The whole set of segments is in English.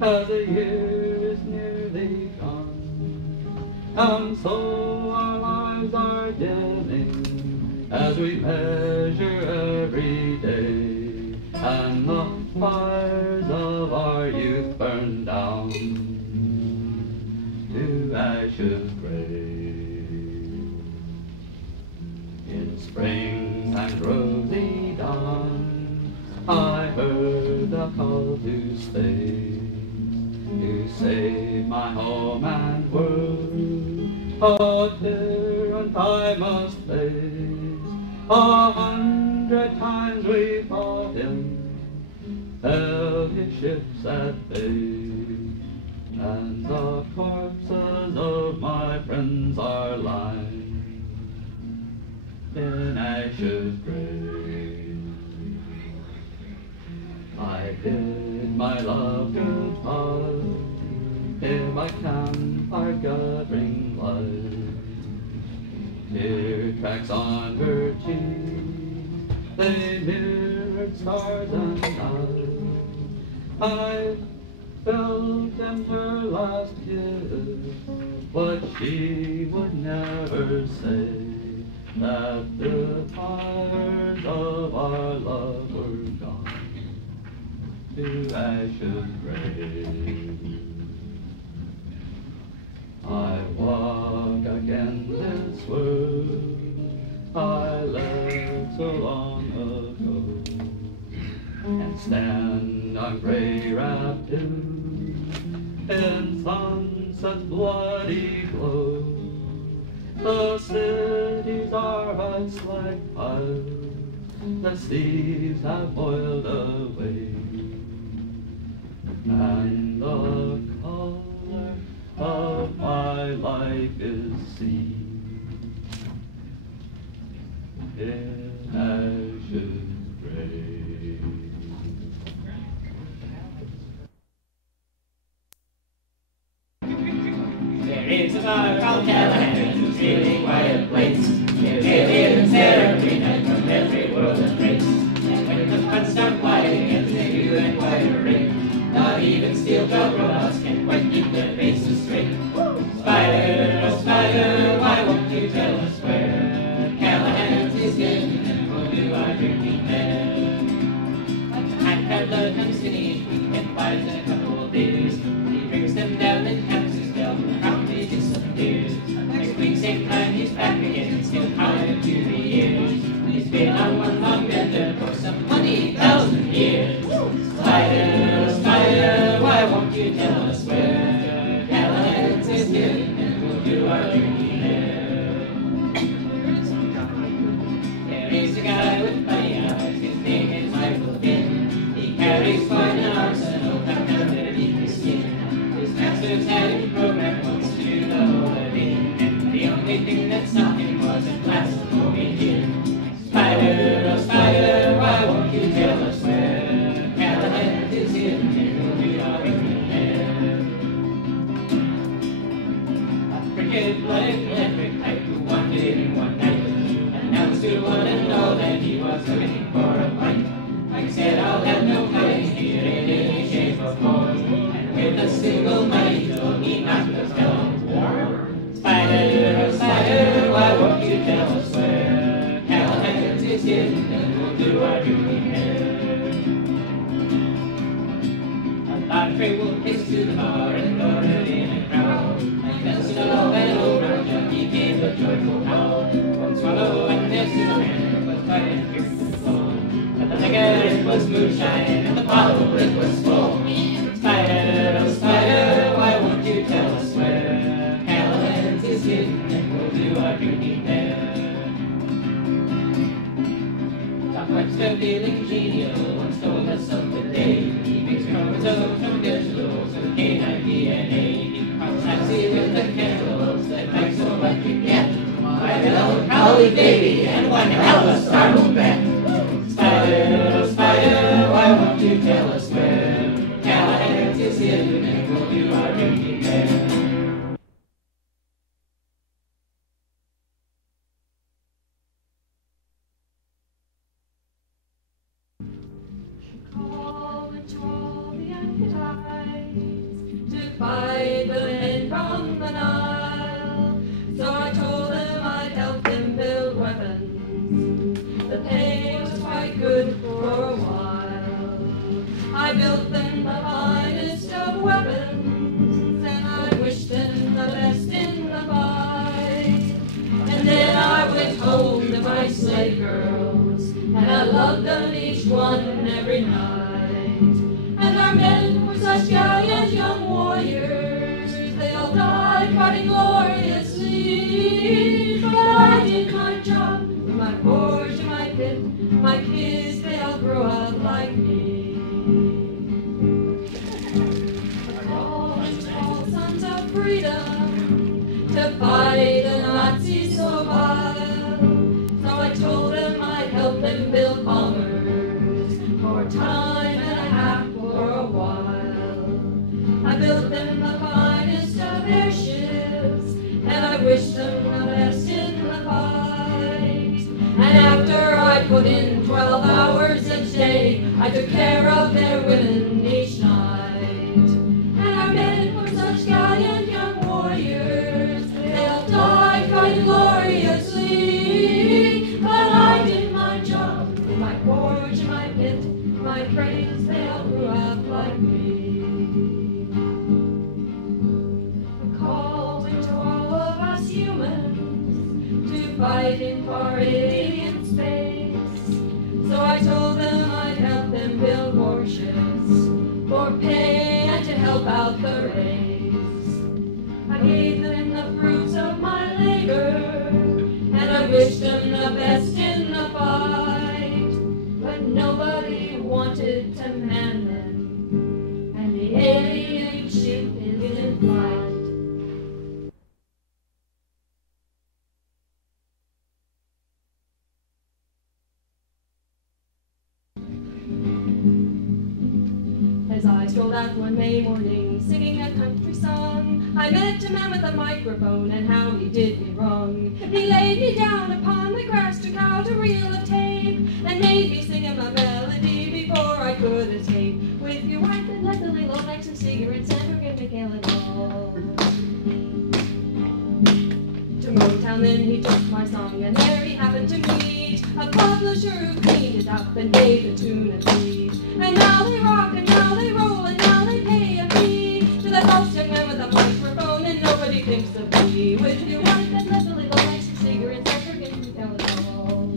as the year is nearly gone, and so our lives are dimming as we measure every day, and the fires of our youth burn down to ashes gray. In spring and rosy dawn, I heard the call to stay, to save my home and world. A tyrant I must face. 100 times we fought him, held his ships at bay, and the corpses of my friends are lying in ashes gray. I bid my love goodbye in my campfire gathering light. Tear tracks on her cheek, they mirrored stars and night. I felt in her last kiss what she would never say, that the fires of our love were gone to ashes gray. I walk again this world I left so long ago, and stand on gray-wrapped hills in sunset's bloody glow. The cities are ice like piles, the seas have boiled away, and the color of my life is seen in ashes gray. There is a bar called Callahan, who's really quiet place. There aliens there every night from every world and race. And when the funds start flying into new and wider range, not even steel dog robots can quite keep their faces straight. Spider, oh spider, why won't you tell us where Callahan's is hidden and we'll do our drinking there? A time peddler comes in each week and buys a couple of beers. He brings them down and counts his bill and promptly disappears. Next week, same time, he's back again, still counting to the years. He's been on one long bender for some 20,000 years. Spider, oh spider, why won't you tell us where Callahan's is hidden and we'll do our drinking there? There is a guy with funny eyes, his name is Michael Finn. He carries quite an arsenal tucked underneath his skin. His masters had him programmed once to the holiday, and the only thing that stopped him was a glass of homemade gin. Spider, oh spider, why won't you tell us where Callahan is hidden and we'll do our drinking there? A cricket-blooded electric type who wandered in one night announced to one and all that he was looking for a fight. Like said, I'll have no fighting here in any shape or form, and with a single mighty blow he knocked us down warm. Spider, oh spider, why won't you tell us where Callahan's is hidden and we'll do our drinking there? A laundry will kiss to the bar and ordered in a crowd. Like the snow and over Johnny gave a joyful howl. One swallow and there's to the man was quite a drink to flow. But the liquor it was moonshine and the bottle it was full. Spider, oh spider, why won't you tell us where Callahan's is hidden and we'll do our drinking there? Doc Webster, feeling genial, once told us of the day he makes chromosomes from vegetables and canine DNA. He crossed taxi with the cantaloupes that like so much you get. Why hello, Crowley baby, and one hell of a startled bet. Spider, oh spider, why won't you tell us where Callahan's is hidden and we'll do our drinking there? Call into all the empty time. fight the men from the Nile. So I told him I'd help him build weapons. The pay was quite good for a while. I built them the finest of weapons, and I wished them the best in the fight. And then I went home to my slave girls, and I loved them each one every night. And our men were such gallant young warriors, they all died fighting gloriously. But I did my job, my forge and my pit, my kids, they all grew up like me. All sons of freedom to fight the Nazis so vile. So I told them I'd help them build bombers for a time and a half for a while. I built them the finest of airships, and I wished them the best in the fight. And after I put in 12 hours a day, I took care of their women each night. And our men were such gallant young warriors, they all died fighting gloriously. But I did my job in my forge and my pit, my friends, they all grew up like me. The call went to all of us humans to fight in far alien space. So I told them I'd help them build warships for pay and to help out the race. I gave them the fruits of my labor, and I wished them the best in the fight. But nobody wanted to man them, and the alien ship is in flight. As I strolled out one May morning, singing a country song, I met a man with a microphone, and how he did me wrong. He laid me down upon the grass, took out a reel of tape, and made me sing him a melody before I could escape. With your wife and let the little like some cigarettes and forget Mikhail and all. To Motown then he took my song, and there he happened to meet a publisher who cleaned it up and gave the tune a beat. And now they rock, and now they roll, and now they pay a fee to that false young man with a microphone, and nobody thinks of me. With your wife and let the little like some cigarettes and forget Mikhail and all.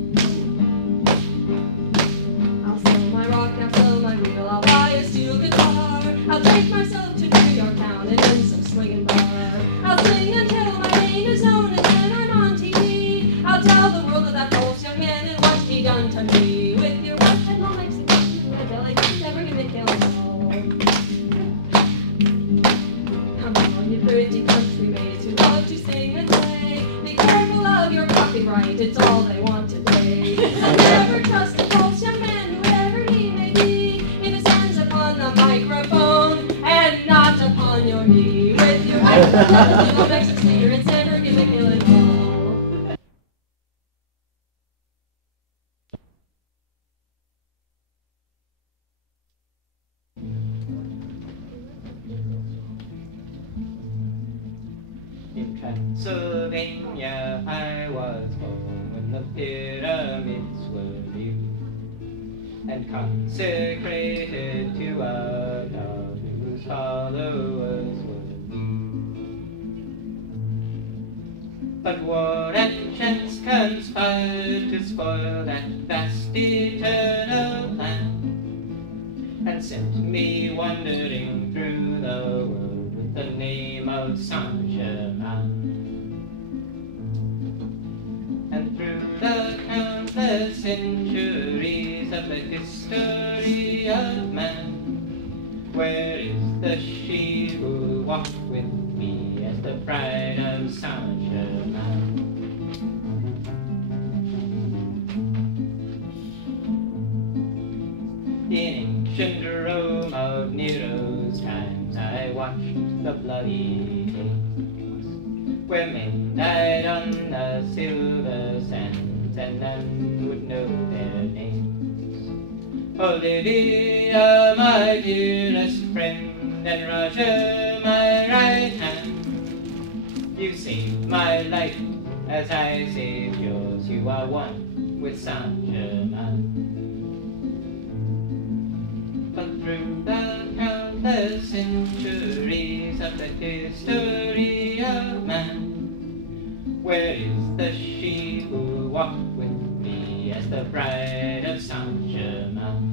I'll sell my rock, I'll sell my reel, I'll buy a steel guitar, I'll take myself to New York town and in some swinging bar. I'll sing until my name is known, and then I'm on TV. I'll tell the world of that false young man and what he done to me. With your wife and all makes it belly, never give it down at all. Come on, you pretty country maids who love to sing and play, be careful of your copyright, it's all they want today. And never trust a false young man, whoever he may be, if his hands upon the microphone and not upon your knee. With your wife and little next to cigarettes, never give it at all. In Pennsylvania I was born when the pyramids were new and consecrated to a God whose followers were few. But war and chance conspired to spoil that vast eternal plan, and sent me wandering through the world with the name of Saint-Germain. And through the countless centuries of the history of man, where is the she who walked with me as the bride of Saint-Germain? In ancient Rome of Nero's times I watched the bloody games, where men died on the silver sands and none would know their names. Olivia, my dearest friend, and Roger, my saved my life as I saved yours. You are one with Saint-Germain. But through the countless centuries of the history of man, where is the she who walked with me as the bride of Saint-Germain?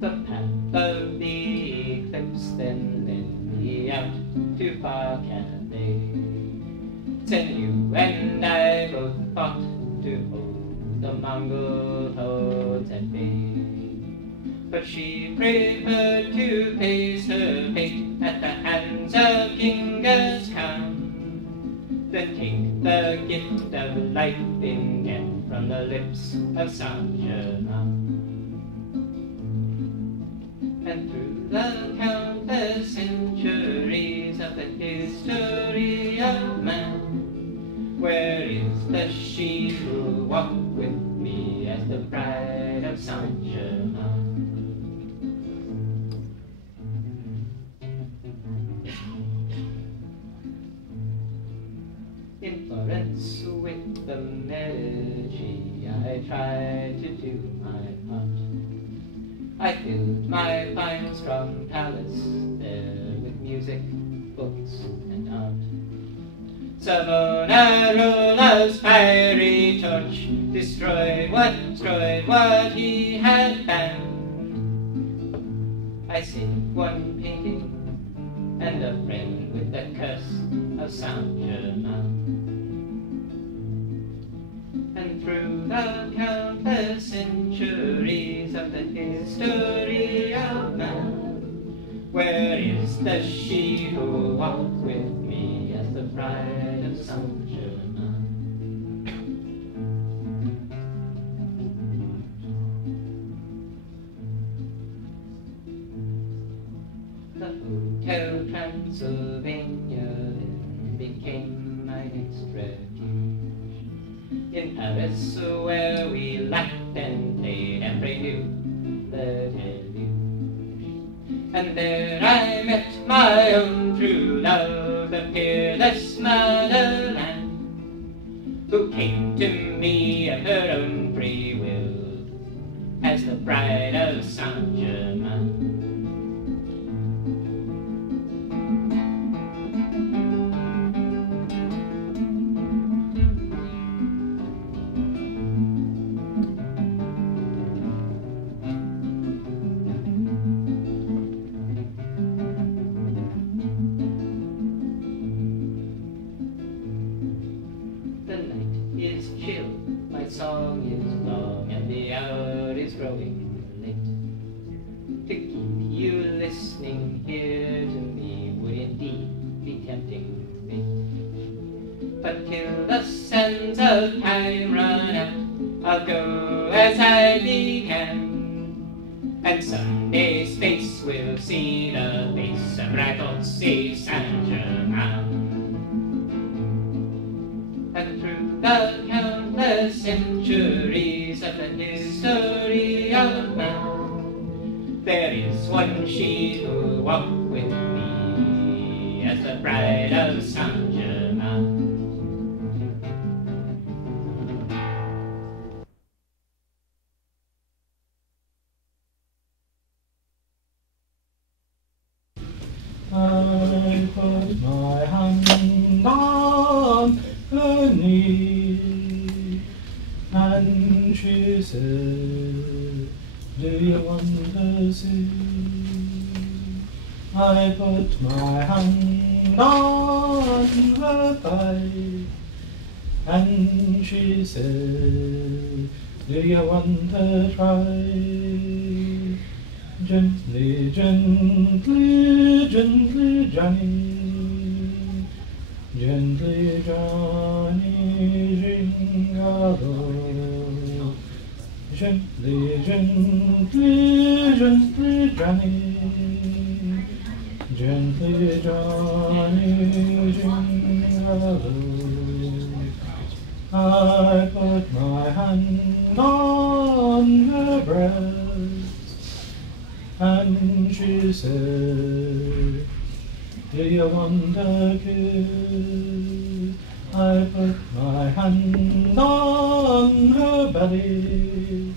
The path of the eclipse then led me out to far Cathay. Then you and I both fought to hold the Mongol hordes at bay. But she preferred to face her fate at the hands of Genghis Khan than take the gift of life in death from the lips of Saint-Germain. And through the countless centuries of the history of man, where is the she who walked with me as the bride of Saint-Germain? In Florence with the Medici, I tried to do my part. I filled my fine strong palace there with music, books, and art. Savonarola's fiery torch destroyed what he had banned. I saved one painting and a friend with the curse of Saint-Germain. And through the countless centuries of the history of man, where is the she who walked with me as the bride of Saint-Germain? The Hotel Transylvania became my next refuge. In Paris, where we laughed and played and renewed the deluge. And there I met my own true love, the peerless Madeleine, who came to me of her own free will as the bride of Saint-Germain. Song is long and the hour is growing late. To keep you listening here to me would indeed be tempting fate. But till the sands of time run out, I'll go as I began. And someday space will see the face of Ragozzi Saint-Germain. And through the countless centuries of the history of man, there is one she who walked with me as the bride of Saint-Germain. I put my hand on her knee, and she said, do you want to see? I put my hand on her thigh, and she said, do you want to try? Gently, gently, gently, Johnny, gently, Johnny, jingle. Gently, gently, gently, Johnny, gently, Johnny, jingle. I put my hand on her breast, and And she said, do you want a kiss? I put my hand on her belly,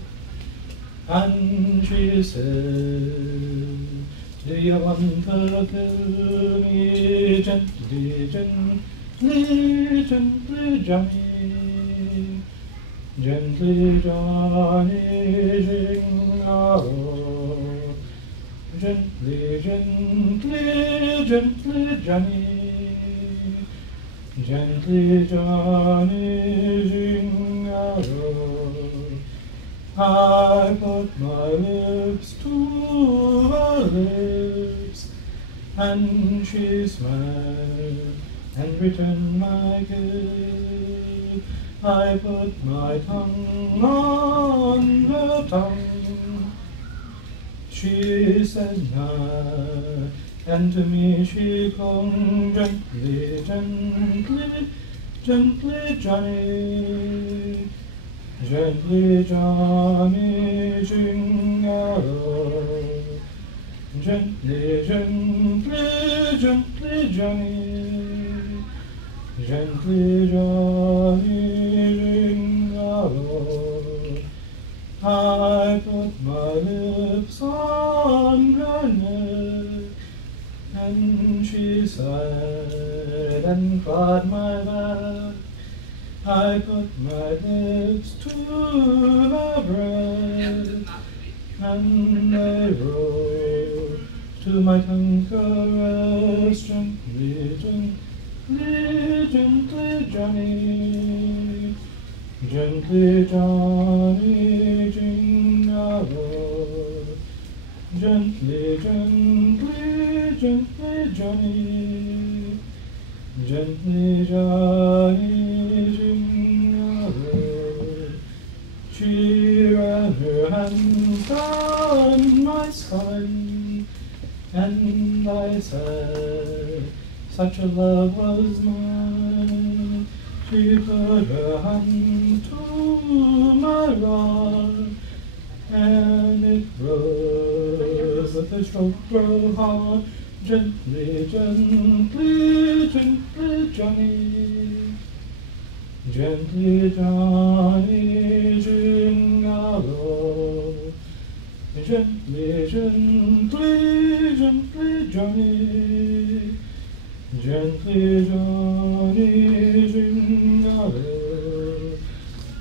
and she said, do you want to kill me gently, gently, gently, Johnny? Gently, Johnny, jing-a-oh. Gently, gently, gently, Johnny. Gently, Johnny, jing-a-oh. I put my lips to her lips, and she smiled and returned my kiss. I put my tongue on her tongue. She said nah, and to me she clung gently, gently, gently, Johnny. Gently, Johnny, jing-a-oh. Gently, gently, gently, Johnny. Gently, Johnny, jing-a-oh. I put my lips on her neck, and she sighed and clawed my back. I put my lips to her breast, and I rose to my tongue caress, gently, gently, gently, Johnny. Gently, Johnny, jing-a-oh. Gently, gently, gently, Johnny. Gently, Johnny, jing-a-oh. She ran her hands down my spine, and I said, such a love was mine. She put her hand to my rod, and it rose with a stroke grow hard. Gently, gently, gently, Johnny. Gently, Johnny, jing-a-oh. Gently, gently, gently, Johnny. Gently, Johnny, jing-a-oh.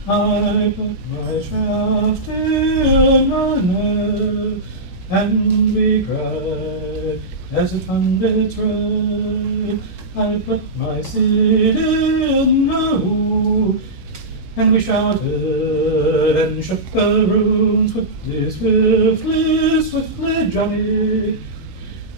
I put my shaft in her neck, and we cried as the trumpets rang. I put my seed in her hoo, and we shouted and shook the room. Swiftly, swiftly, swiftly, Johnny.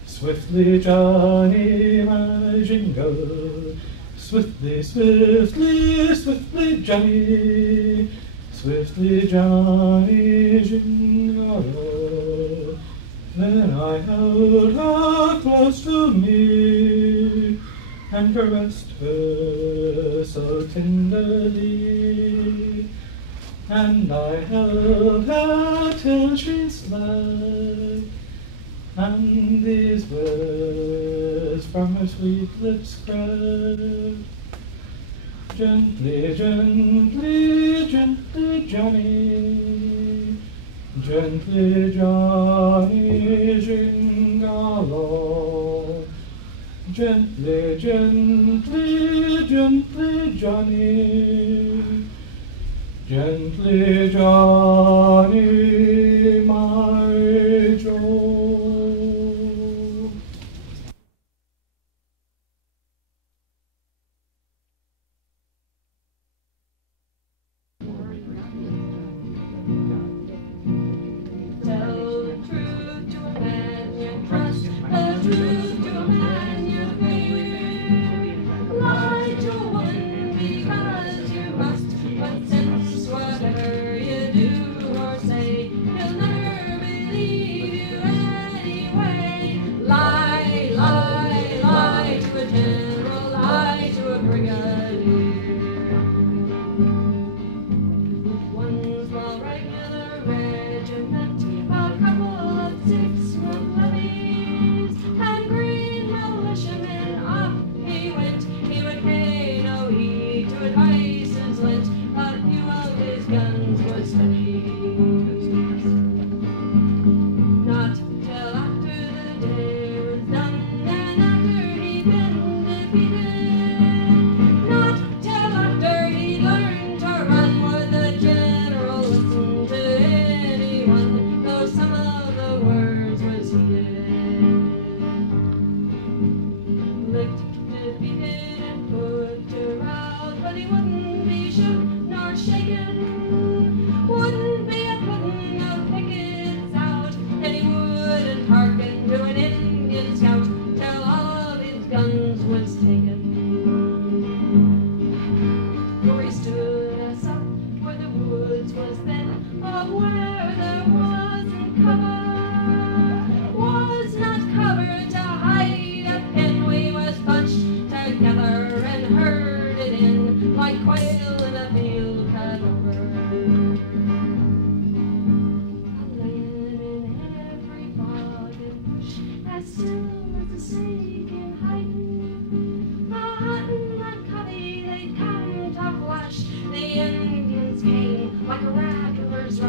Swiftly, Johnny, my jingle. Swiftly, swiftly, swiftly, Johnny. Swiftly, Johnny, jingle. Then I held her close to me, and caressed her so tenderly. And I held her till she slept, and these words from her sweet lips crept. Gently, gently, gently, Johnny. Gently, Johnny, jing-a-oh. Gently, gently, gently, Johnny. Gently, Johnny, my Joe. One small regular regiment, a couple of 6 were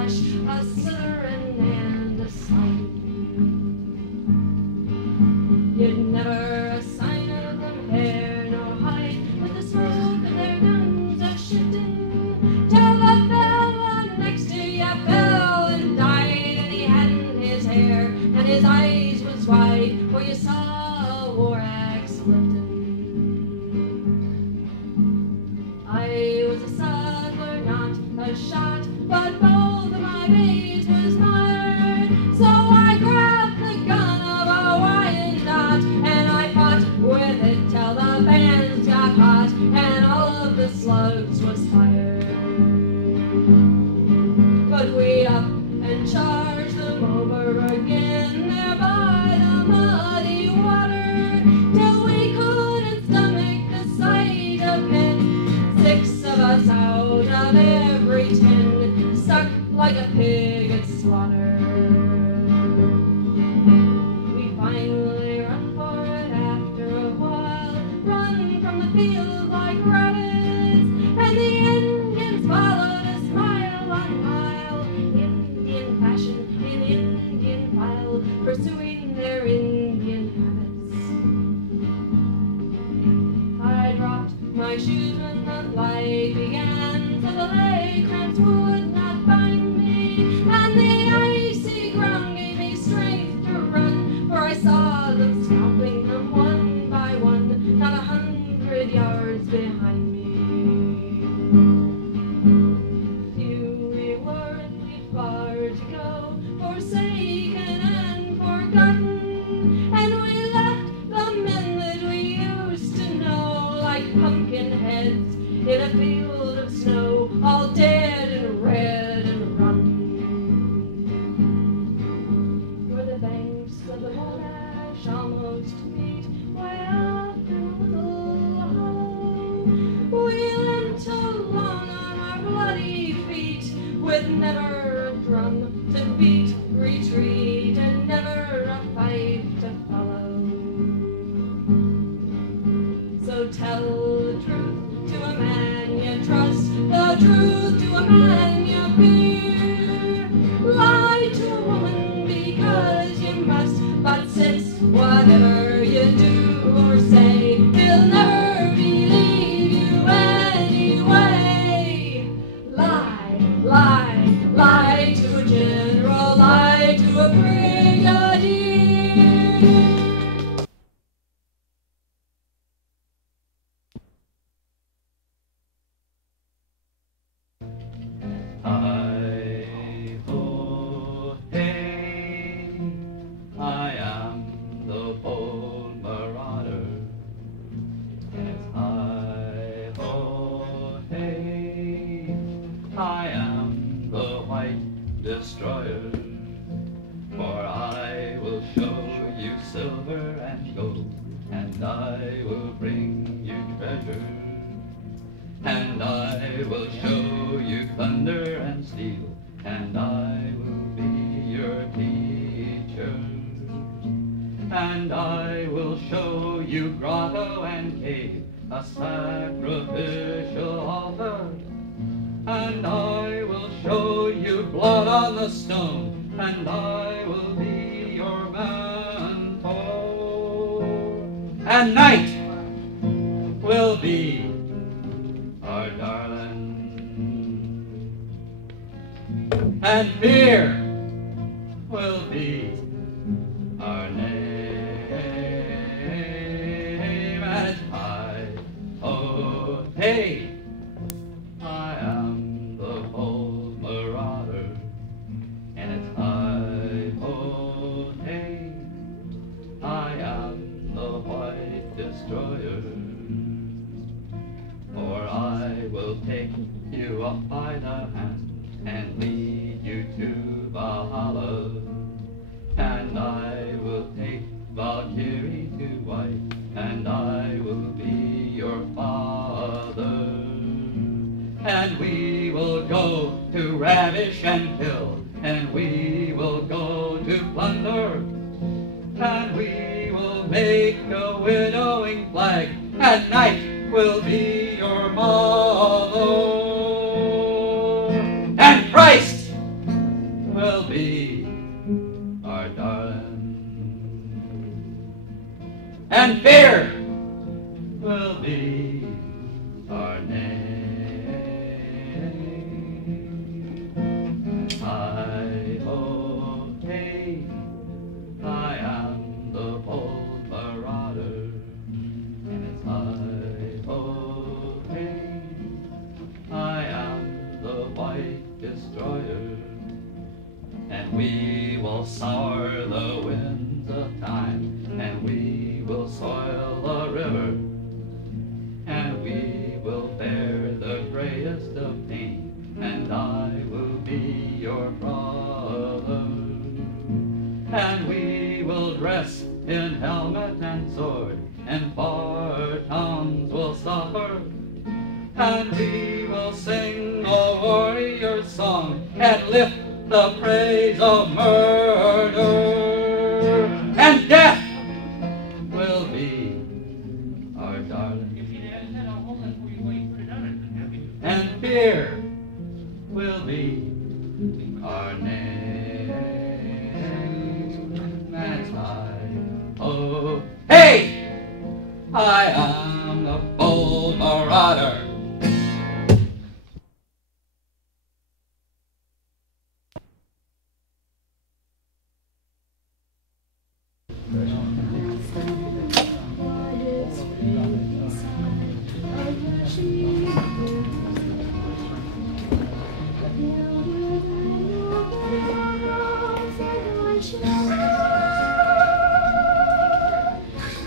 flash, a siren and a sign. You'd never a sign of them hair nor hide, with the smoke of their guns a shifting, till the fella next to you fell and died, and he hadn't his hair, and his eyes was wide, where you saw a war axe lifted. I was a saddler, not a shot, but both of my mates was mired. So I grabbed the gun of a Wyandotte, and I fought with it till the bands got hot, and all of the slugs was fired. But we up and charged them over again, there by the muddy water, till we couldn't stomach the sight of men. 6 of us out of every 10, stuck like a pig at slaughter. We finally run for it after a while, run from the field like rabbits, and the Indians followed us mile on mile, Indian fashion in Indian file, pursuing their Indian habits. I dropped my shoes when the light began, so the leg cramps would not bind me, and the icy ground gave me strength to run, for I saw them scalping them one by one, not 100 yards behind me. Few we were and we'd far to go, forsaken and forgotten, and we left the men that we used to know like pumpkin heads in a field of snow, all dead and red and rotten. Where the banks of the Monash almost meet, way up in a little hollow, we leant alone on our bloody feet, with never a drum to beat retreat, and never a fife to follow. So tell the truth to a man you trust, the truth to a man you fear. Lie to a woman because you must, but since whatever you do or say, he'll never believe you anyway. Lie, lie, lie to a general, lie to a brigadier. Hi-ho, hey, I am the bold marauder. Yes, hi-ho, hey, I am the white destroyer. For I will show you silver and gold, and I will bring you treasure. And I will show you thunder and steel, and I will be your teacher. And I will show you grotto and cave, a sacrificial altar. And I will show you blood on the stone, and I will be your mentor. And night will be our darling, and fear will be our name. And hi-ho, hey, I am the bold marauder, and it's hi-ho, hey, I am the white destroyer. For I will take you up by the hand and lead you to Valhalla, and I will take Valkyrie to wife, and I will be your father. And we will go to ravish and kill, and we will go to plunder, and we will make a widowing flag, and night will be your mother. And Christ will be our darling. And fear will be our name. Hi-ho-hey, I am the bold marauder, and it's hi-ho-hey, I am the white destroyer, and we will sour the winds of time, and we will soil the river, and we will bear the greatest of pain, and I will be your brother, and we will dress in helmet and sword, and far towns will suffer, and we will sing a warrior song and lift the praise of murder, and death will be our darling. And fear will be our name. As oh, hey! I am the bold marauder.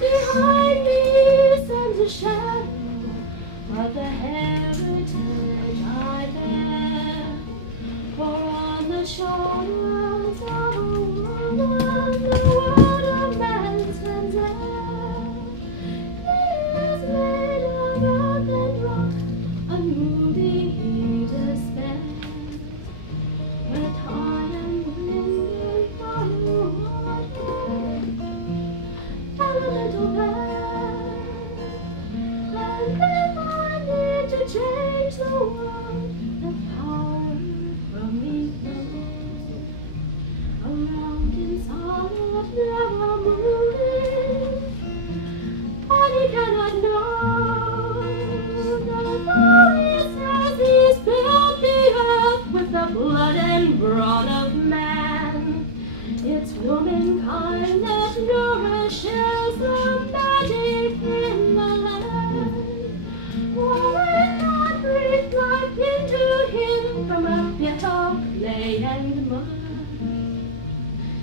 Behind me stands a shadow of the heritage I bear, for on the shoulders of a woman the world of man stands there. He is made of earth and rock, unmoving he despairs, but I am blinded by the water and a little bed, and if I need to change the world, the power from me flows around in solid, never moving, and he cannot know that though he says he's built the earth with the blood and brawn of man, it's womankind that nourishes the magic in the land. For it God breathed life into him from a bit of clay and mud.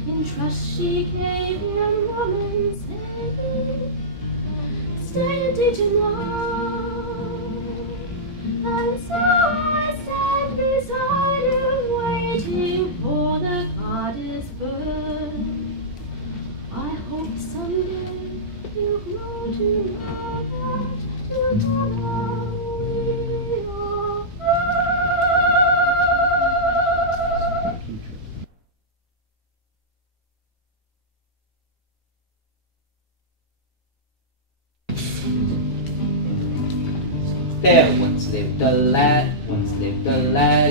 In trust she gave him woman, saying, stay and teach him love. And so I stand beside him, waiting for the goddess birth. I hope someday you'll grow to know that together we are. There once lived a lad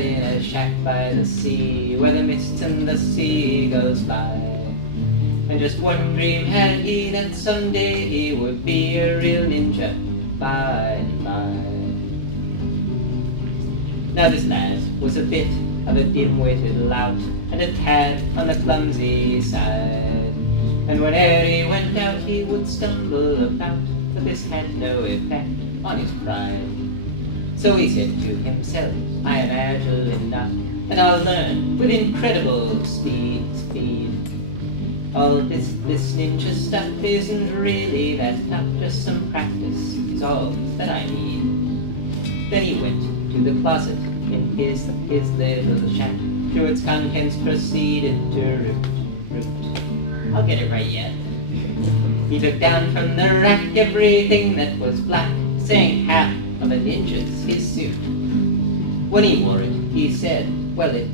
in a shack by the sea, where the mist and the seagulls fly. And just one dream had he, that someday he would be a real ninja by and by. Now this lad was a bit of a dim-witted lout, and a tad on the clumsy side. And whene'er he went out he would stumble about, but this had no effect on his pride. So he said to himself, I am agile enough, and I'll learn with incredible speed. All this ninja stuff isn't really that tough, just some practice is all that I need. Then he went to the closet in his little shack, to its contents proceeded to root. I'll get it right yet. He took down from the rack everything that was black, saying half of a ninja's his suit. When he wore it, he said, well, it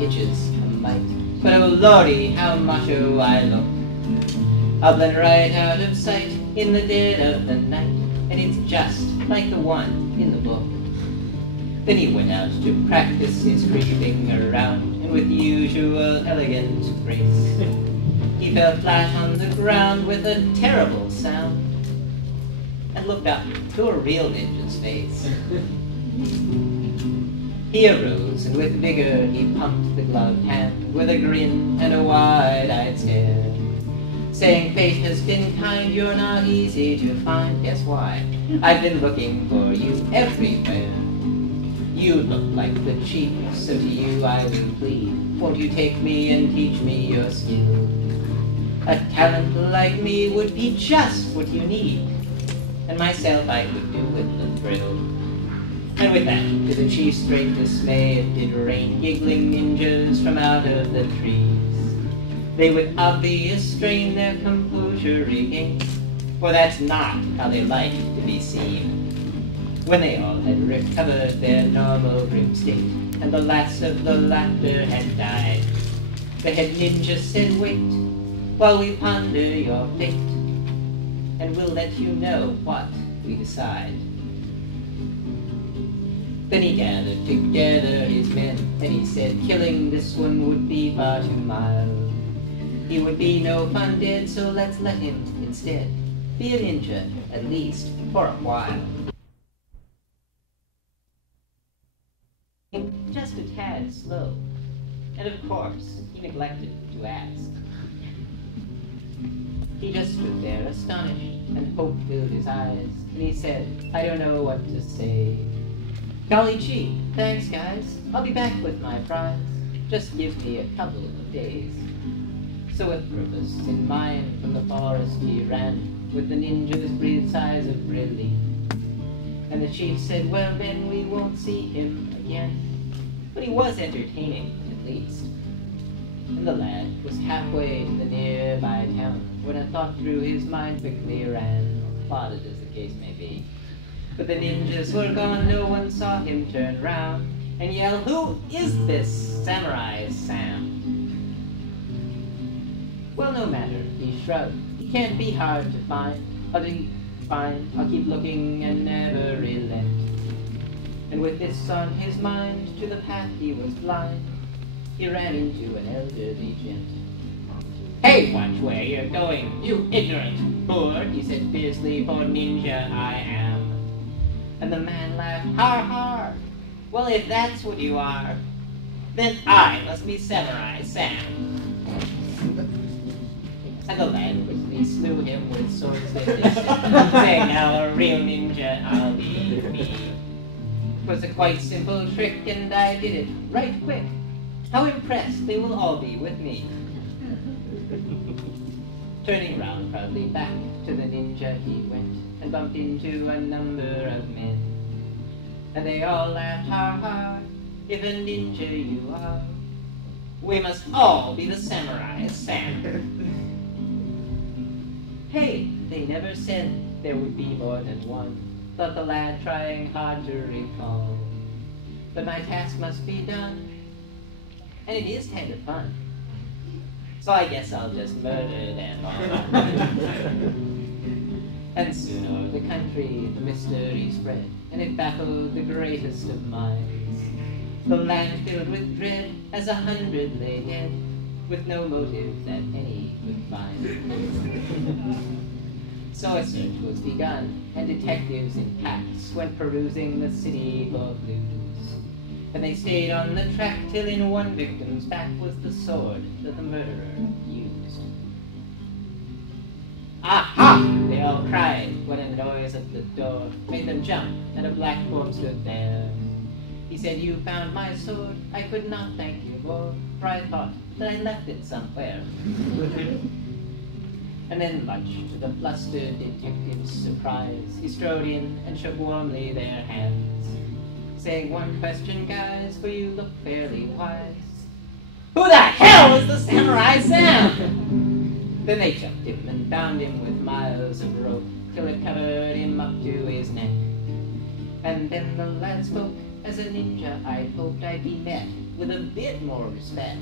itches a mite, but oh lordy, how macho I look. I'll blend right out of sight in the dead of the night, and it's just like the one in the book. Then he went out to practice his creeping around, and with usual elegant grace, he fell flat on the ground with a terrible sound, and looked up to a real ninja's face. He arose, and with vigor he pumped the gloved hand with a grin and a wide-eyed stare, saying, "Fate has been kind, you're not easy to find. Guess why? I've been looking for you everywhere. You look like the chief, so to you I will plead. Won't you take me and teach me your skill? A talent like me would be just what you need, and myself I could do with the thrill." And with that, to the chief's great dismay, it did rain giggling ninjas from out of the trees. They with obvious strain their composure regained, for that's not how they like to be seen. When they all had recovered their normal grim state, and the last of the laughter had died, the head ninja said, "Wait, while we ponder your fate, and we'll let you know what we decide." Then he gathered together his men, and he said, "Killing this one would be far too mild. He would be no fun dead, so let's let him instead be a ninja, at least for a while." Just a tad slow, and of course he neglected to ask. He just stood there astonished, and hope filled his eyes, and he said, "I don't know what to say. Golly gee, thanks guys, I'll be back with my prize. Just give me a couple of days." So with purpose in mind from the forest he ran, with the ninja's brief sighs of relief. And the chief said, "Well then we won't see him again." But he was entertaining, at least. And the lad was halfway to the nearby town, when a thought through his mind quickly ran, or plotted as the case may be. But the ninjas were gone, no one saw him turn round and yell, "Who is this Samurai Sam?" Well, no matter, he shrugged. He can't be hard to find. I'll keep looking and never relent. And with this on his mind, to the path he was blind, he ran into an elderly gent. "Hey, watch where you're going, you ignorant boor," he said fiercely, "for ninja I am." And the man laughed, "Har har! Well, if that's what you are, then I must be Samurai Sam." And the lad quickly slew him with swords that distance, saying, "Now a real ninja I'll be me." 'Twas a quite simple trick, and I did it right quick. How impressed they will all be with me. Turning round proudly back to the ninja he went, and bumped into a number of men. And they all laughed, "Ha ha, if a ninja you are, we must all be the Samurai Sam." Hey, they never said there would be more than one, thought the lad, trying hard to recall. But my task must be done, and it is kind of fun, so I guess I'll just murder them all. And soon o'er the country the mystery spread, and it baffled the greatest of minds. The land filled with dread as 100 lay dead, with no motive that any could find. So a search was begun, and detectives in packs went perusing the city for clues. And they stayed on the track till in one victim's back was the sword that the murderer used. "Aha!" they all cried, when a noise at the door made them jump, and a black form stood there. He said, "You found my sword, I could not thank you more, for I thought that I left it somewhere." And then, much to the flustered detective's surprise, he strode in and shook warmly their hands, saying, "One question, guys, for you look fairly wise. Who the hell is the Samurai Sam?" Then they jumped him and bound him with miles of rope, till it covered him up to his neck. And then the lad spoke, "As a ninja I'd hoped I'd be met with a bit more respect."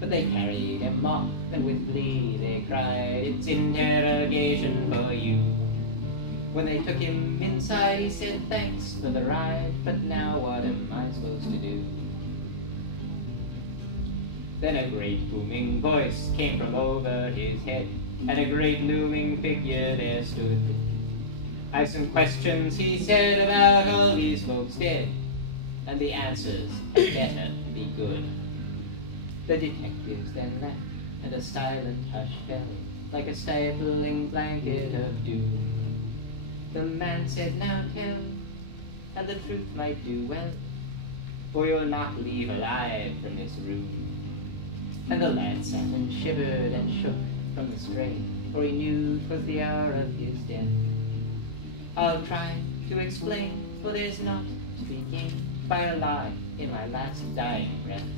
But they carried him off, and with glee they cried, "It's interrogation for you." When they took him inside, he said, "Thanks for the ride, but now what am I supposed to do?" Then a great booming voice came from over his head, and a great looming figure there stood. "I've some questions," he said, "about all these folks dead, and the answers had better be good." The detectives then left, and a silent hush fell, like a stifling blanket of doom. The man said, "Now tell, and the truth might do well, for you'll not leave alive from this room." And the lad sat and shivered and shook from the strain, for he knew 'twas the hour of his death. "I'll try to explain, for there's naught to be gained by a lie in my last dying breath.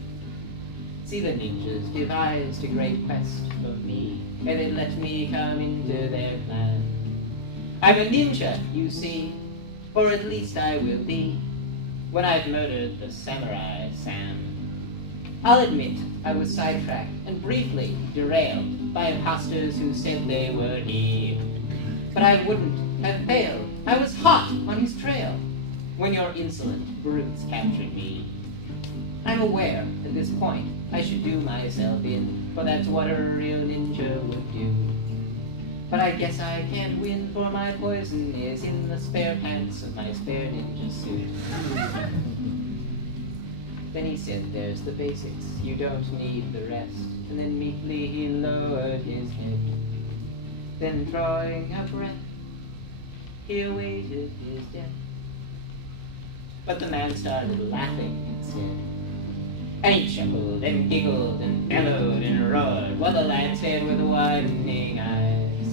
See, the ninjas devised a great quest for me, and they let me come into their plan. I'm a ninja, you see, or at least I will be, when I've murdered the samurai Sam. I'll admit I was sidetracked and briefly derailed by imposters who said they were he. But I wouldn't have failed. I was hot on his trail when your insolent brutes captured me. I'm aware at this point I should do myself in, for that's what a real ninja would do. But I guess I can't win, for my poison is in the spare pants of my spare ninja suit." Then he said, "There's the basics, you don't need the rest." And then meekly he lowered his head. Then drawing a breath, he awaited his death. But the man started laughing instead. And he chuckled and giggled and bellowed and roared, while the lad said with widening eyes.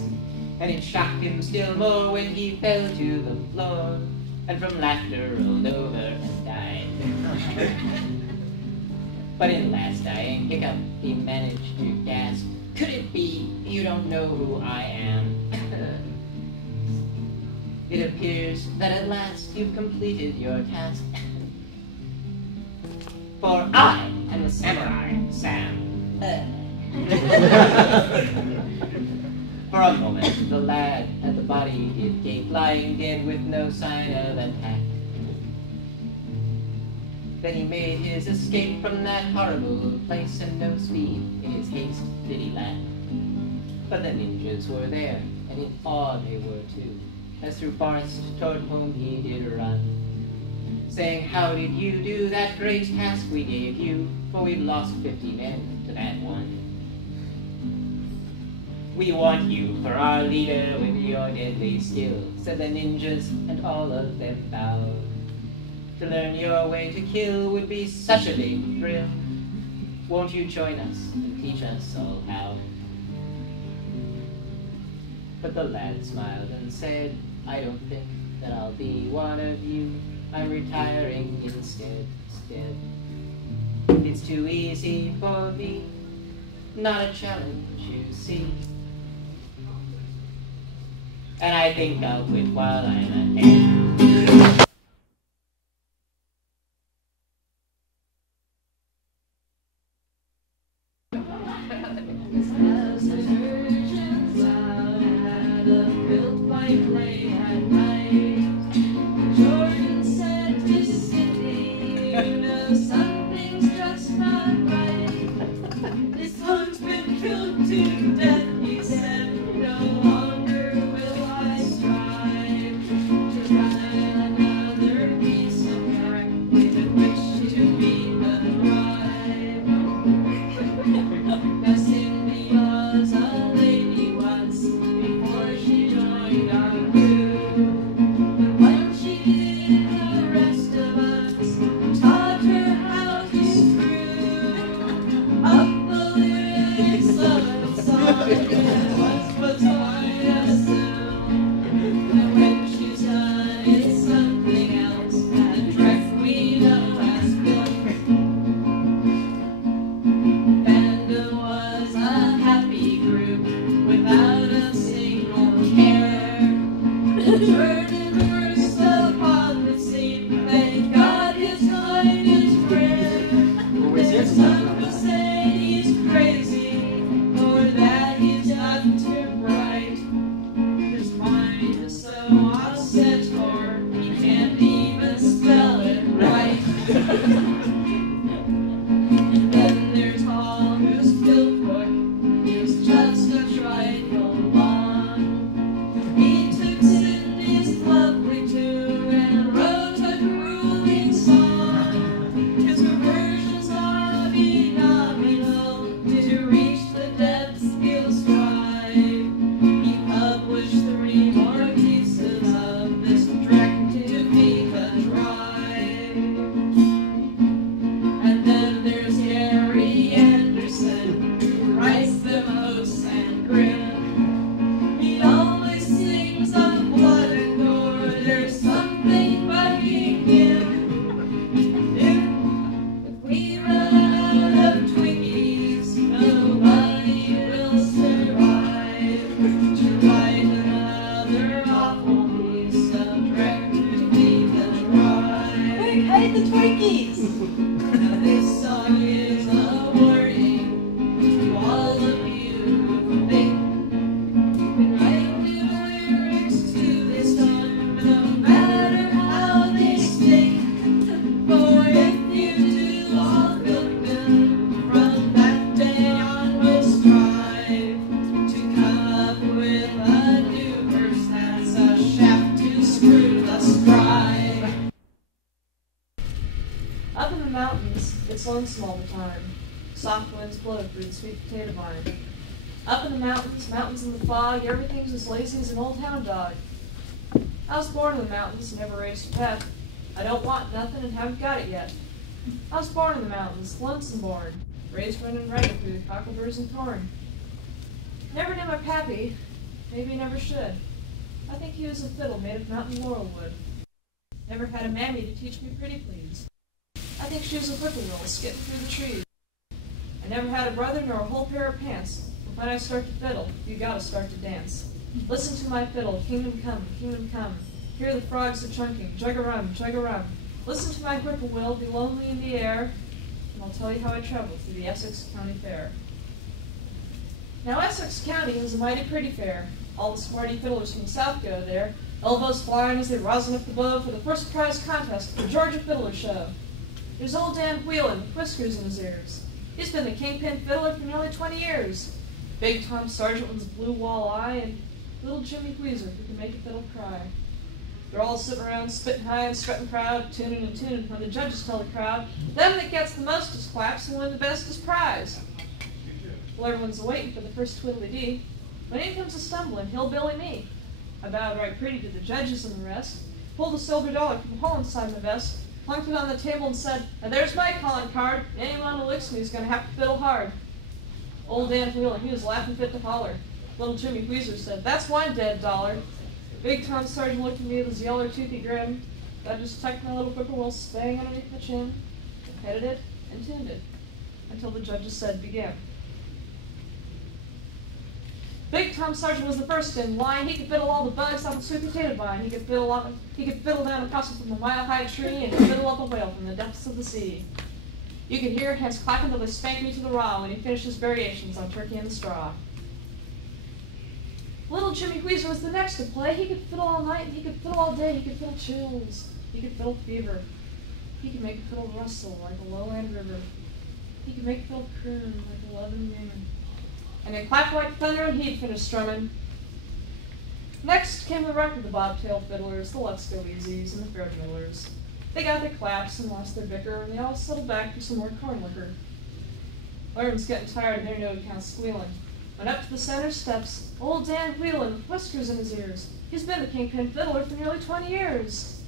And it shocked him still more when he fell to the floor, and from laughter rolled over and died. But in last dying hiccup he managed to gasp, "Could it be you don't know who I am? It appears that at last you've completed your task. For I am the samurai Sam." For a moment the lad at the body did gape, lying dead with no sign of attack. Then he made his escape from that horrible place, and no speed in his haste did he lack. But the ninjas were there, and in awe they were too, as through forest toward home he did run, saying, "How did you do that great task we gave you? For we've lost 50 men to that one. We want you for our leader with your deadly skill," said the ninjas, and all of them bowed. "To learn your way to kill would be such a big thrill. Won't you join us and teach us all how?" But the lad smiled and said, "I don't think that I'll be one of you. I'm retiring instead. It's too easy for me, not a challenge, you see. And I think I'll quit while I'm ahead." lonesome all the time. Soft winds blow through the sweet potato vine. Up in the mountains, mountains in the fog, everything's as lazy as an old hound dog. I was born in the mountains and never raised a pet. I don't want nothing and haven't got it yet. I was born in the mountains, lonesome born, raised running right through the cockleburs and corn. Never knew my pappy, maybe never should. I think he was a fiddle made of mountain laurel wood. Never had a mammy to teach me pretty please. I think she was a whippoorwill skipping through the trees. I never had a brother nor a whole pair of pants, but when I start to fiddle, you gotta start to dance. Listen to my fiddle, kingdom come, kingdom come. Hear the frogs a-chunking, jug-a-rum, jug-a-rum. Listen to my whippoorwill, be lonely in the air, and I'll tell you how I traveled through the Essex County Fair. Now Essex County is a mighty pretty fair. All the smarty fiddlers from the south go there, elbows flying as they rosin up the bow for the first prize contest of the Georgia Fiddler Show. There's old Dan Whelan with whiskers in his ears. He's been the kingpin fiddler for nearly 20 years. Big Tom Sargent with his blue wall eye, and little Jimmy Wheezer who can make a fiddle cry. They're all sitting around spitting high and strutting proud, tuning and tuning when the judges tell the crowd, them that gets the mostest claps and win the bestest prize. Well, everyone's waiting for the first twiddly-dee. When in comes a stumbling hillbilly me. I bowed right pretty to the judges and the rest, pulled a silver dollar from the hole inside my vest, plunked it on the table and said, "Now there's my calling card. Anyone who licks me is going to have to fiddle hard." Old Dan Whelan, he was laughing fit to holler. Little Jimmy Wheezer said, "That's one dead dollar." Big Tom Sargent looked at me with his yellow toothy grin. I just tucked my little whippoorwill spang underneath my chin, and petted it and tuned it, until the judges said, "Begin." Big Tom Sargent was the first in line. He could fiddle all the bugs off the sweet potato vine. He could fiddle down a possum from a mile-high tree, and fiddle up a whale from the depths of the sea. You could hear hands clapping till they spanked me to the raw when he finished his variations on Turkey in the Straw. Little Jimmy Wheezer was the next to play. He could fiddle all night, and he could fiddle all day. He could fiddle chills. He could fiddle fever. He could make a fiddle rustle like a lowland river. He could make a fiddle croon like a loving moon. And it clapped like thunder, and he'd finished strumming. Next came the wreck of the bobtail fiddlers, the Let's Go Easies, and the fair millers. They got their claps and lost their bicker, and they all settled back for some more corn liquor. Everyone's getting tired of their no-account squealing. Went up to the center steps, old Dan Whelan with whiskers in his ears. He's been the kingpin fiddler for nearly 20 years.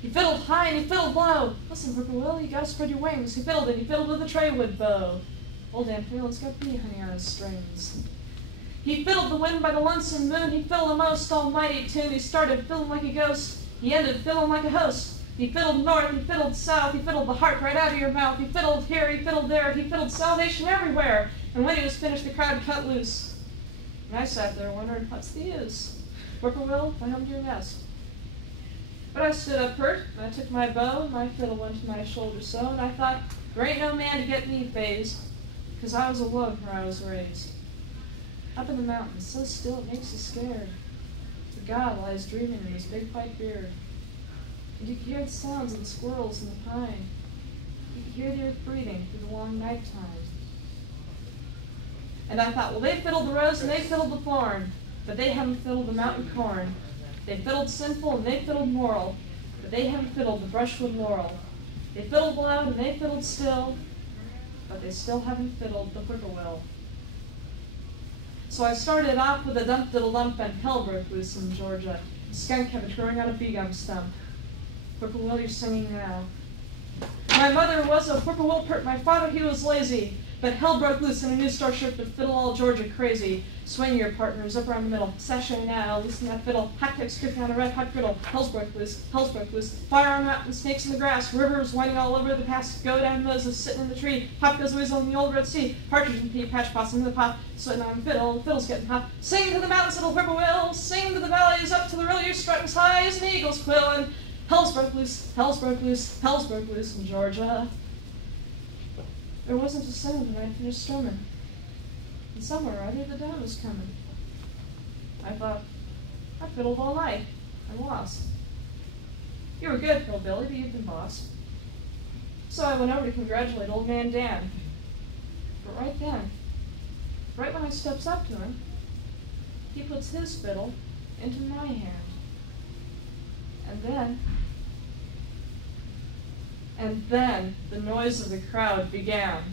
He fiddled high and he fiddled low. Listen, whippoorwill, you gotta spread your wings. He fiddled and he fiddled with a traywood bow. Old Dan Whelan's got bee honey on his strings. He fiddled the wind by the lonesome moon. He fiddled a most almighty tune. He started fiddling like a ghost. He ended fiddling like a host. He fiddled north, he fiddled south, he fiddled the heart right out of your mouth. He fiddled here, he fiddled there, he fiddled salvation everywhere. And when he was finished, the crowd cut loose. And I sat there wondering, what's the use? Whippoorwill, I hummed your nest. But I stood up hurt, and I took my bow, and my fiddle went to my shoulder so, and I thought, there ain't no man to get me phased, 'cause I was alone where I was raised. Up in the mountains, so still it makes you scared. For God lies dreaming in his big white beard. And you could hear the sounds of the squirrels in the pine. You could hear the earth breathing through the long night time. And I thought, well, they fiddled the rose and they fiddled the thorn, but they haven't fiddled the mountain corn. They fiddled sinful and they fiddled moral, but they haven't fiddled the brushwood laurel. They fiddled loud and they fiddled still, but they still haven't fiddled the whippoorwill. So I started off with a dump-diddle-dump and hell broke loose in Georgia. A skunk kept throwing out a bee-gum stump. Whippoorwill, you're singing now. My mother was a whippoorwill pert, my father he was lazy, but hell broke loose in a new starship to fiddle all Georgia crazy. Swing your partners up around the middle, sashay now, listen to that fiddle, hot cakes dripping on a red hot griddle, hell's broke loose, fire on mountain, snakes in the grass, rivers winding all over the pass, go down Moses sitting in the tree, pop goes weasel in the old Red Sea, partridge and pea, patch possum in the pot, sweating on the fiddle's getting hot, sing to the mountains, little whippoorwill, sing to the valleys, up to the rill, you're strutting as high as an eagle's quill, and hell's broke loose, hell's broke loose, hell's broke loose in Georgia. There wasn't a sound when I finished strumming. And somewhere or other the dawn was coming. I thought, I fiddled all night and lost. You were good, hillbilly, but you've been boss. So I went over to congratulate old man Dan. But right then, right when I steps up to him, he puts his fiddle into my hand. And then, And then the noise of the crowd began.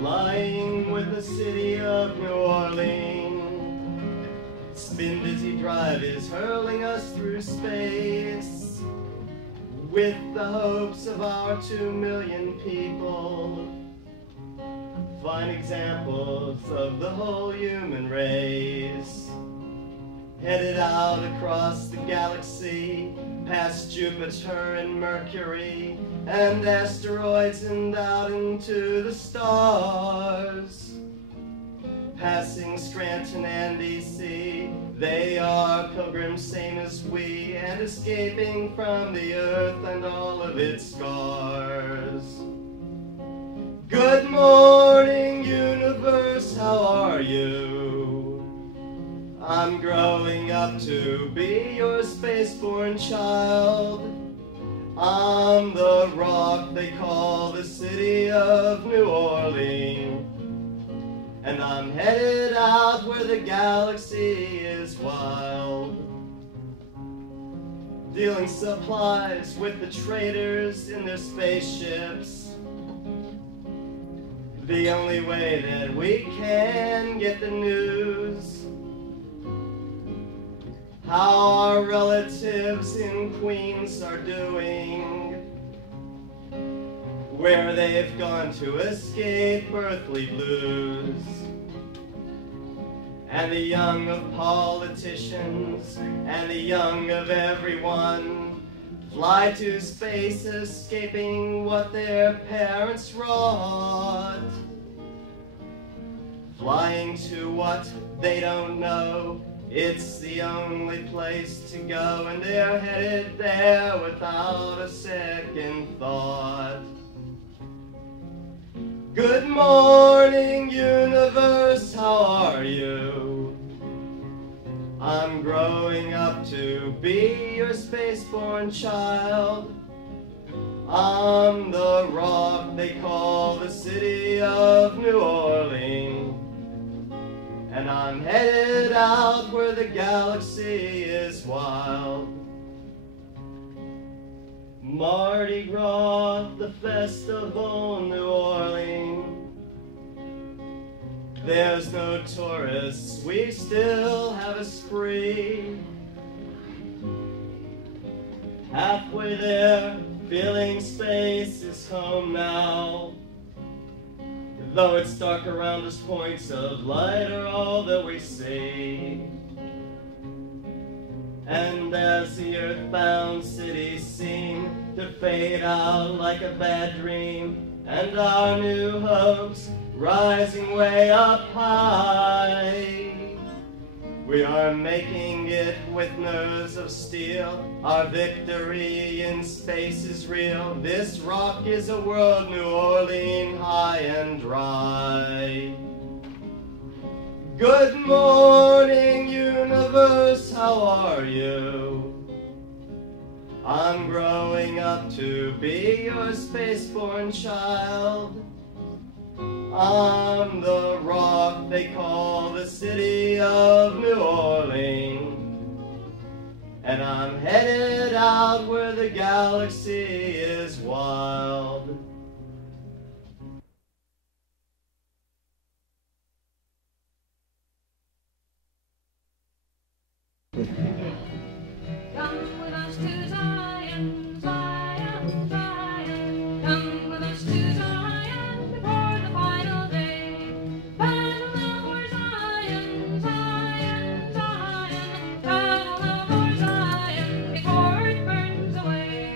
Flying with the city of New Orleans, spin busy drive is hurling us through space with the hopes of our 2 million people, fine examples of the whole human race, headed out across the galaxy, past Jupiter and Mercury, and asteroids and out into the stars. Passing Scranton and DC, they are pilgrims same as we, and escaping from the earth and all of its scars. Good morning, universe, how are you? I'm growing up to be your spaceborne child. I'm the rock they call the city of New Orleans, and I'm headed out where the galaxy is wild, dealing supplies with the traders in their spaceships, the only way that we can get the news. How our relatives in Queens are doing, where they've gone to escape earthly blues. And the young of politicians and the young of everyone fly to space, escaping what their parents wrought, flying to what they don't know. It's the only place to go, and they're headed there without a second thought. Good morning, universe, how are you? I'm growing up to be your spaceborne child. I'm the rock they call the city of New Orleans, and I'm headed out where the galaxy is wild. Mardi Gras, the festival in New Orleans. There's no tourists, we still have a spree. Halfway there, feeling space is home now. Though it's dark around us, points of light are all that we see. And as the earthbound cities seem to fade out like a bad dream, and our new hopes rising way up high, we are making it with nerves of steel. Our victory in space is real. This rock is a world, New Orleans, high and dry. Good morning, universe, how are you? I'm growing up to be your spaceborne child. I'm the rock they call the city of New Orleans, and I'm headed out where the galaxy is wild. Come with us to Zion, Zion, Zion. Come with us to Zion before the final day. Battle over Zion, Zion, Zion. Battle over Zion before it burns away.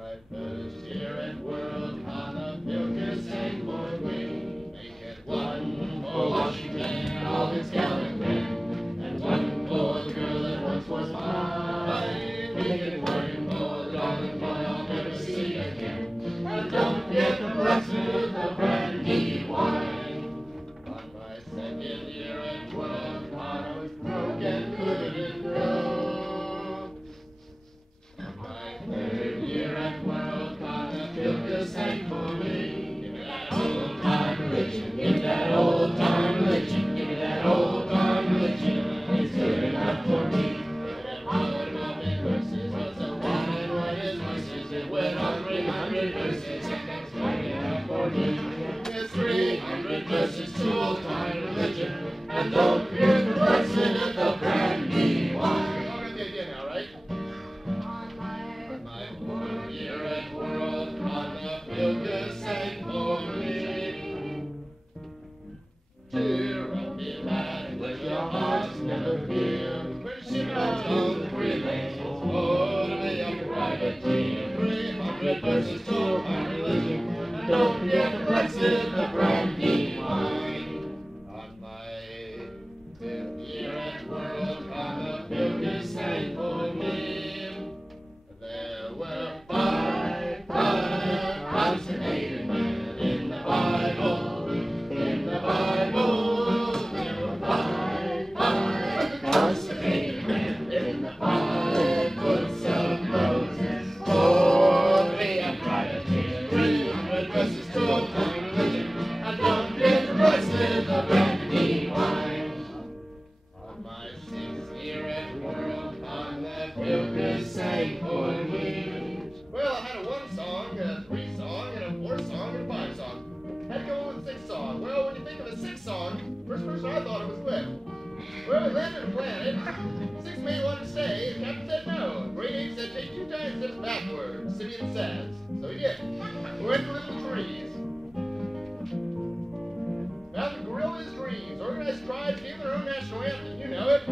my first year at Worldcon, the Filkers sang for me. Make it one for Washington, all his gallant men, and one for the girl that once was mine. Make it one for the darling boy I'll never see again, and don't forget the blacksmith, the brandy wine. On my second year at Worldcon, I was broke and couldn't grow. On my third year at Worldcon, the Filkers sang for me. Give me that old time religion, give me that old time religion, give me that old time religion. It's good enough for me. That power of the verses was the one and what his voices. It went on 300 verses, and that's good enough for me. It's 300 verses to old time religion, and don't forget the blessing of the brandy wine. I'll get the idea now, right? On my fourth year at Worldcon, the Filkers sang for me. Cheer up, me lad, and let your hearts never fear. We're shipping out on the free lanes, oh, to be a privateer. 300 verses to old time religion, and don't forget the blessing, the brandy wine. On my fifth year at Worldcon, the Filkers sang for me. There were five consummated men in the Bible. In the Bible, there were five consummated men in the 5 books of Moses. Oh, be a privateer, 300 verses to old time religion, and don't forget the blessed, the brandy wine. On my 6th year at Worldcon, the Filkers sang for me. Well, I had a 1 song, a 3 song, and a 4 song, and a 5 song. Had to go with 6 song. Well, when you think of a 6 song, first person I thought it was Lynn. Well, we landed and planted. 6 may want to stay, and Captain said no. Grade 8 said take 2 time steps backwards. Simeon says. So he did. We went to little trees. Found the gorilla's dreams. Organized tribes gave their own national anthem. You know it.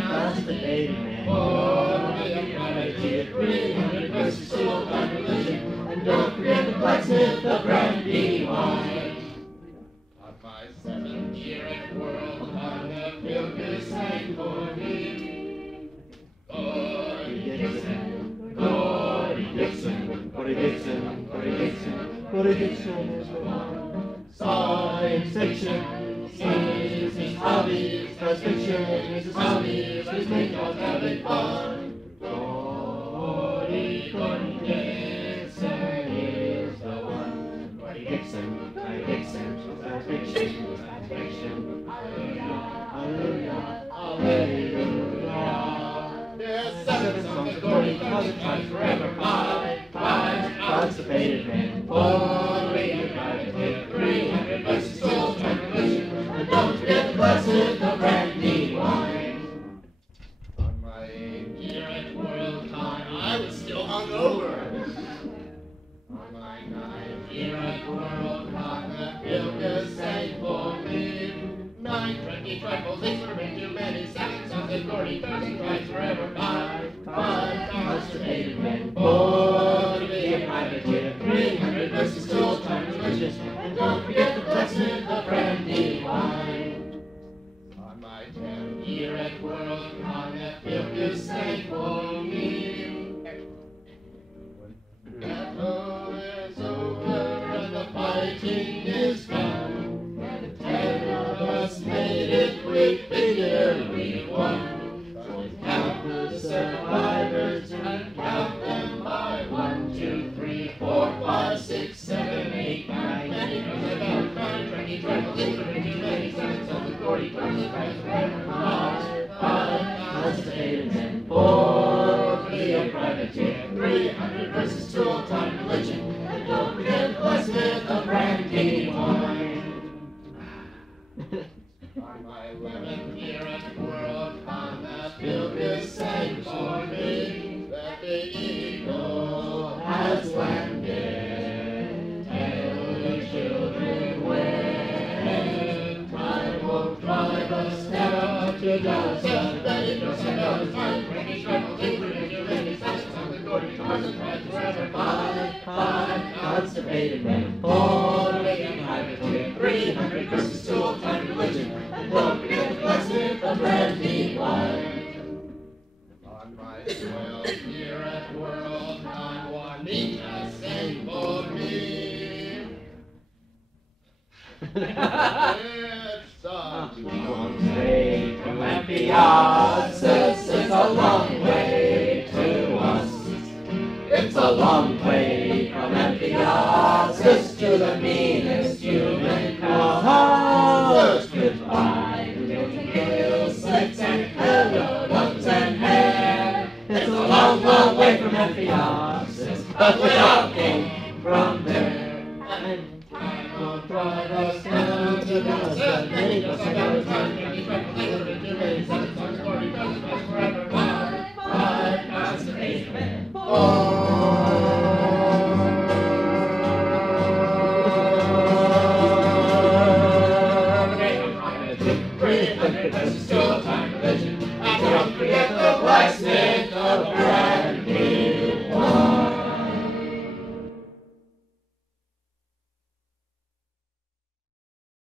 Constipated man. Oh, be a privateer, 300 verses to old time religion, and don't forget the blacksmith, the brandy wine. On my 7th year at Worldcon, the Filkers sang for me. Gordy Dixon, Gordy Dixon, Gordy Dixon, Gordy Dixon, Gordy Dixon is the one. Science fiction is his hobby, science fiction is his hobby, his main cause having fun. Gordy Dixon is the one. Gordy Dixon, science fiction, science fiction. Hallelujah, hallelujah, hallelujah. There's 7 songs of Gordy, cause it tries forever. 5 constipated men. 4 privateer, 300 verses to old time religion, and don't forget the blessed, the brandy wine. On my 8th year at Worldcon, I was still hungover. On my 9th year at Worldcon, the Filkers sang for me. 9 trendy trifles, 6 would have been too many. 7 songs of Gordy, 13 tries forever. 5 constipated men. 4 to be a privateer, 300 verses to old time religion, and don't forget the blessed, the brandy wine. On my 10th year at Worldcon, the Filkers sang for me. Battle is over and the fighting is done, and 10 of us made it, we figured we won. So we count the survivors and count them by 1, 2, 3, 4, 5, 6, 7, 8, 9. Many knows about 9 trendy trifles, 8 would have been too many. 7 songs of Gordy, 13 tries forever. 5 constipated men. 4 to be a privateer, 300 verses to old time religion, and don't forget the blessed, the brandy wine. On my 11th year at Worldcon, the Filkers sang for me that the eagle has landed. Tell the children when time won't drive us down to Gaza. Betty knows I know time constipated men. 300 Christmas to old time religion. And don't forget the blacksmith, the brandy wine. On my 12th year at World, on Juanita sang for me. It's a Long way from Ephesus, it's a long way to us. It's a long way from Ephesus to the meanest human cause. Goodbye to little slits and hello lungs and hair. It's a long, long way from Ephesus, but we're talking from there. And time will drive us down to Dallas, and many of us are down to time. Five constipation men.